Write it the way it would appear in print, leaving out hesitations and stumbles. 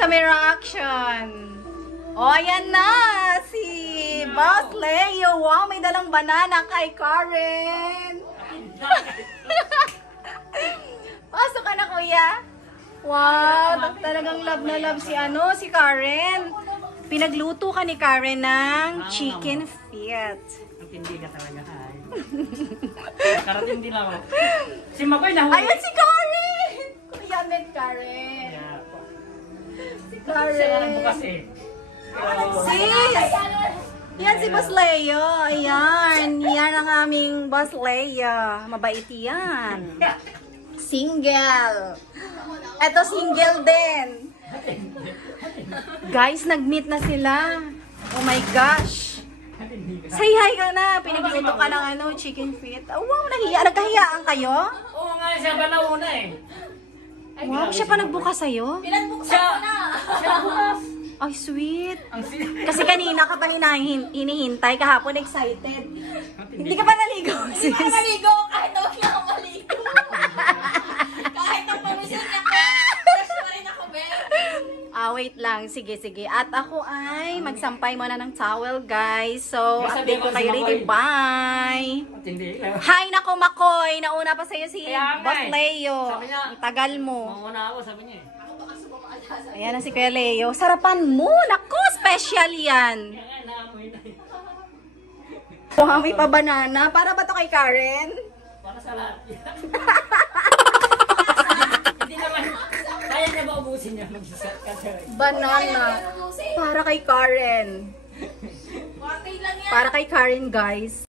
camera action. O, ayan na. Si Boss Leo. Wow, may dalang banana kay Karen. Pasok ka na, kuya. Wow, talagang love na love si Karen. Pinagluto ka ni Karen ng chicken feet. Hindi ka talaga, hay. Karating din ako. Si Makoy na huli. Ayun si Karen! Kuya, met Karen. Si Karen. Siya lang bukas eh. Sis! Yan si Boss Leo. Ayan. Yan ang aming Boss Leo. Mabait yan. Single. Eto single din. Guys, nag-meet na sila. Oh my gosh. Say hi ka na. Pinagluto ka ng chicken feet. Oh, wow, nahiya. Nagkahiyaan kayo? Oo nga, siya ba nauna eh. Wow, siya pa nagbukas sa'yo? Pinagbuksan ko na. Siya bukas. Ay, sweet. Ang sweet. Kasi kanina ka pa hinihintay, kahapon excited. Hindi ka pa naligo, sis. Hindi pa maligo kahit huwag na ako maligo. Kahit ang pamisin niya ko, fresh pa rin ako, babe. Wait lang. Sige, sige. At ako ay magsampay muna ng towel, guys. So, update ko kayo rito. Bye! Hindi. Hi, nako, Makoy! Nauna pa sa'yo si Kaya nga Boss eh. Leo. Sabi niya, Ang tagal mo. Mauna ako, sabi niya eh. Ayan na si Kuya Leo. Sarapan mo! Naku, special yan! Kaya nga, naamoy na eh. Wow, may pa banana. Para ba to kay Karen? Para sa lahat. Hindi naman. Kaya niya ba ubusin niya mag-isa? Banana. Para kay Karen. Party lang yan. Para kay Karen, guys.